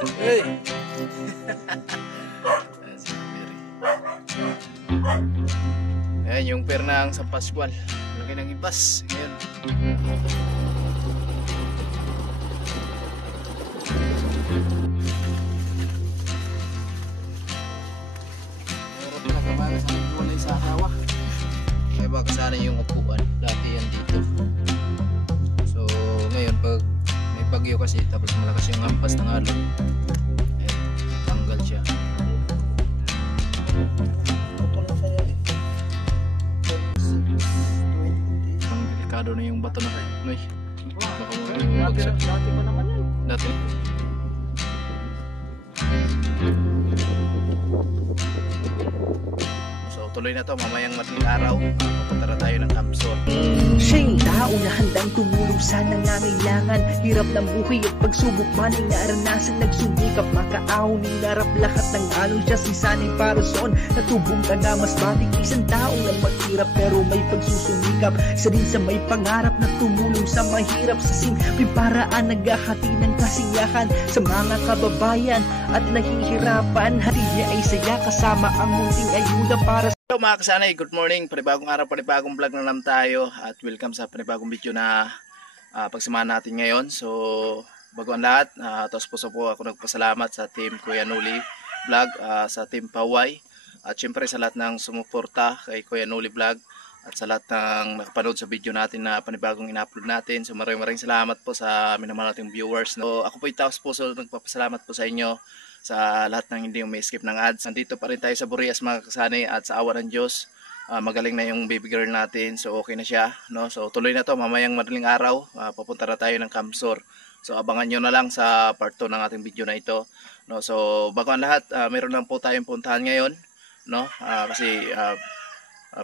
Hey! Ayan yung pier ng San Pascual. Laki ng ibas. Ayan. Meron pinagkamalas ang kulay sa asawa. Kaya baka sana yung upuan. Dati yan dito. So ngayon pag may bagyo kasi tapos malakas yung ampas ng alon. Ayan. Tanggal siya. Delikado na yung bato na rin. Noy. Baka mo Dati pa naman yan. dati. So tuloy na to mamayang madaling araw. Pupunta na tayo ng Kamsor. Siya yung tao na handang tumulong sa nangangailangan. Hirap ng buhay at pagsubok man ay naranasan. Nagsumikap makaahon ng narap lahat ng alon. Siya si Sanay Parason na tubong taga mas matik. Isang tao na maghirap pero may pagsusumikap. Isa din sa may pangarap na tumulong sa mahirap. Sa simpleng paraan naghahati ng kasiyahan sa mga kababayan at nahihirapan. Hati niya ay saya kasama ang munting ayuda para sa Hello mga kasanay, good morning. Panibagong araw, panibagong vlog na naman tayo. At welcome sa panibagong video na pagsamahan natin ngayon. So bago ang lahat, taos puso po ako nagpasalamat sa team Kuya Noli Vlog, sa team Paway. At syempre sa lahat ng sumuporta kay Kuya Noli Vlog. At sa lahat ng nakapanood sa video natin na panibagong ina-upload natin. So maraming salamat po sa minamahal nating viewers. So ako po taos puso nagpapasalamat po sa inyo sa lahat ng hindi umi-skip ng ads. Nandito pa rin tayo sa Burias mga kasanay at sa awa ng Diyos. Magaling na yung baby girl natin. So okay na siya. No? So tuloy na to mamayang madaling araw. Papunta na tayo ng Kamsor. So abangan nyo na lang sa part 2 ng ating video na ito. No? So bago ang lahat, meron lang po tayong puntahan ngayon. No? Kasi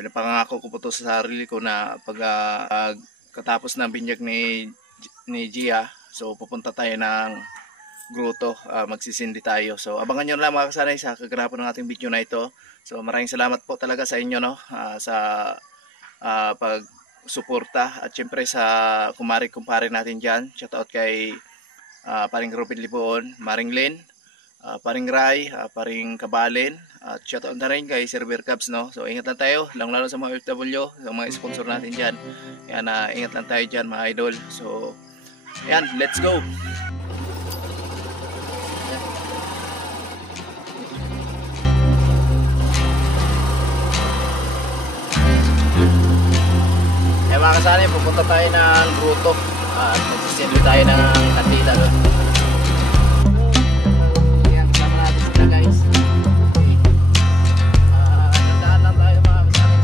pinapangako ko po to sa sarili ko na pag katapos ng binyag ni Gia, so pupunta tayo ng gruto, magsisindi tayo. So abangan nyo lang mga kasanay sa kaganapan ng ating video na ito. So maraming salamat po talaga sa inyo, no, sa pagsuporta at syempre sa kumpare natin dyan. Shoutout kay paring Ruben Libon, Maring Lynn, paring Ray, paring Kabalin, at shoutout na rin kay Server Cubs, no. So ingat lang tayo, lalo sa mga OFW, sa mga sponsor natin dyan. Yan, ingat lang tayo dyan mga idol. So yan, let's go. Mga kasanay, pupunta tayo ng gruto at magsisindi tayo ng kandila. Ayan, kasama natin sila guys. Nandaan lang tayo mga kasanay.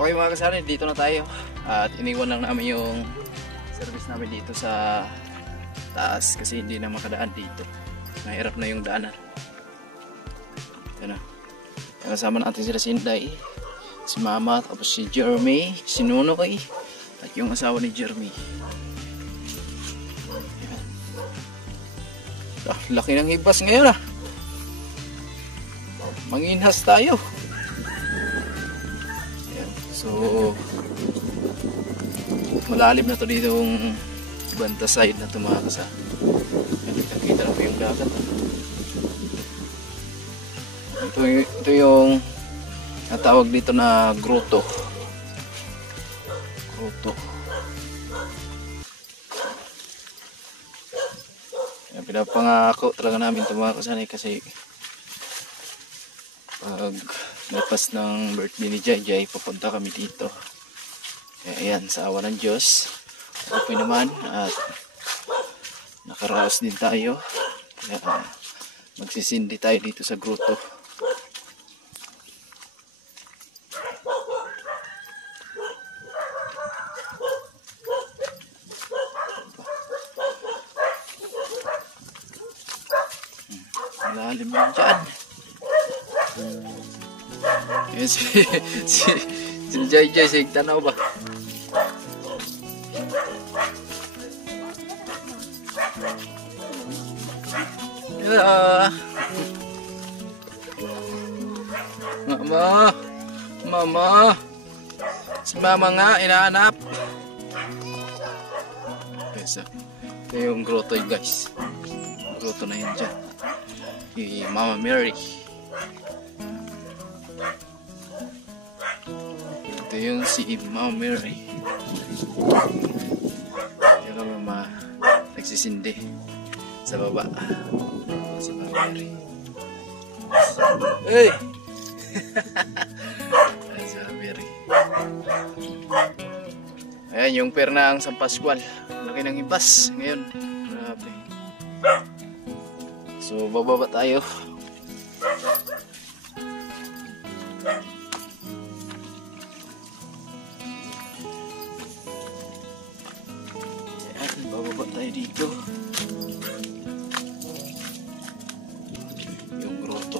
Okay mga kasanay, dito na tayo at iniwan lang namin yung service namin dito sa taas kasi hindi na makadaan dito. Mahirap na yung daanan. Ito na. Kasama natin sila si Inday, si Mama, tapos si Jeremy, si Nuno kay, at yung asawa ni Jeremy. Laki ng ibas ngayon ah. Manginhas tayo. So malalim na to dito yung banta side na to mga kasa. Nakita na po yung dagat. Ito yung natawag dito na grotto. Pinapangako talaga namin ito mga kasanay kasi pag lapas ng birthday ni Jai papunta kami dito. Kaya ayan, sa awa ng Diyos okay naman at nakaraos din tayo. Kaya magsisindi tayo dito sa grotto. Malalim lang dyan. Yan si Jai tanaw ba? Mama, si mama nga inaanap. Okay, so ito yung grotto yun guys. Grotto na yun dyan. Mama Mary. Ito yung si Mama Mary. Ito ka mama nagsisindi sa baba. Si Mama Mary. Hey! Si Mama Mary. Ayan yung perna ang San Pascual. Laki ng ibas ngayon. Grabe. So bababa tayo. Ayan, bababa tayo dito. Yung grotto.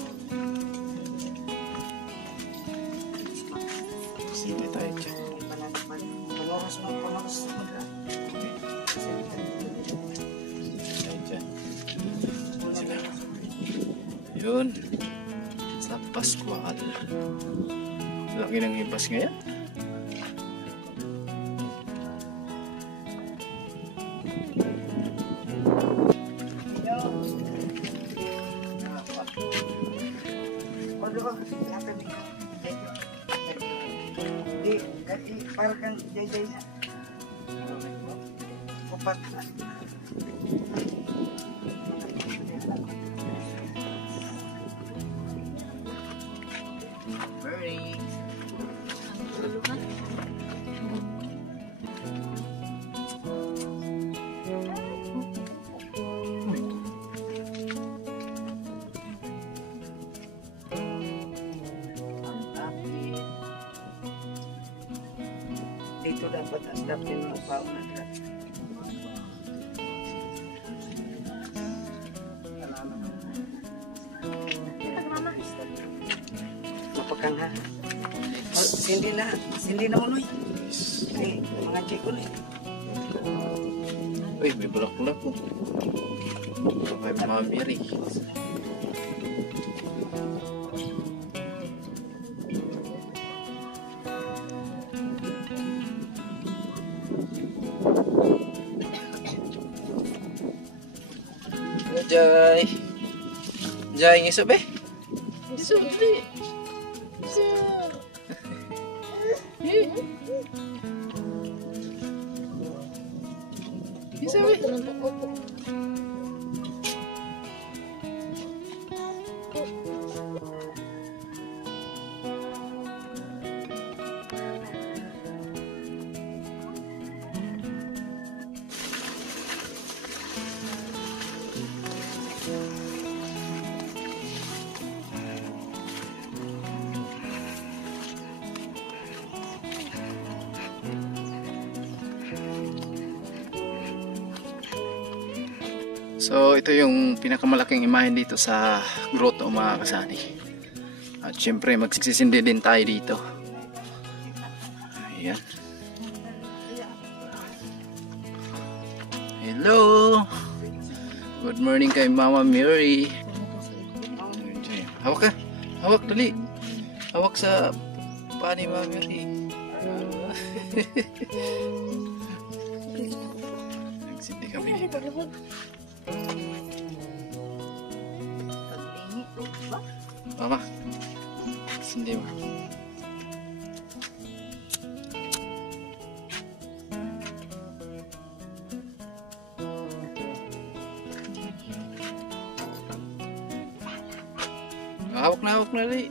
Sige tayo dyan. Yun, sa Pascual. Laki ng hibas ngayon. Para kang jay-jay na. Kupat na. Dito dapat astapin mo pa una ka. Mapakan ha. Sindi na unoy. Ay, mga chiko na. Uy, may bulak-bulak po. May Mama Mary. Jai. Jai ngisap be. Ngisap be. Ngisap be. So ito yung pinakamalaking imahen dito sa grotto mga kasani. At syempre magsisindi din tayo dito. Ayan. Hello. Good morning kay Mama Mary. Hawak ka. Hawak dali. Hawak sa paa ni Mama Mary. Nagsindi kami. Mama, sindi mo. Hawak na, Ri.